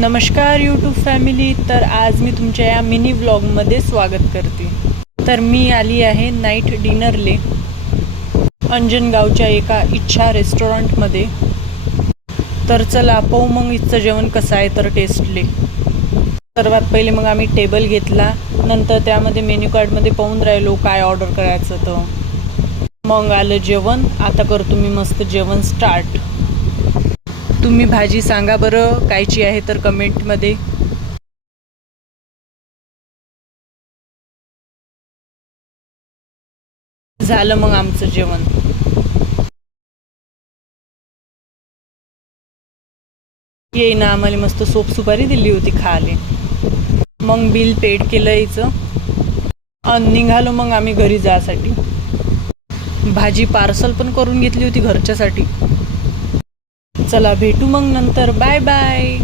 नमस्कार YouTube family. तर आज मी तुमच्या या मिनी व्लॉगमध्ये स्वागत करते. तर मी आली आहे नाईट डिनरले अंजनगावच्या एका इच्छा रेस्टॉरंटमध्ये. तर चला पाहू मग इथचं जेवण कसं आहे तर टेस्टले. सर्वात पहिले मग आम्ही टेबल घेतला, नंतर त्यामध्ये मेन्यू कार्डमध्ये पाहून राहिलो काय ऑर्डर करायचं. तर मग आलं जेवण. आता करतो मी मस्त जेवण स्टार्ट. तुम्ही भाजी सांगा बरं कायची आहे तर कमेंटमध्ये. झालं मग आमचं जेवण. येईना आम्हाला मस्त सोप सुपारी दिली होती खाले. मग बिल पेड केलं यायचं आणि निघालो मग आम्ही घरी जायसाठी. भाजी पार्सल पण करून घेतली होती घरच्यासाठी. चला भेटू मग नंतर. Bye bye.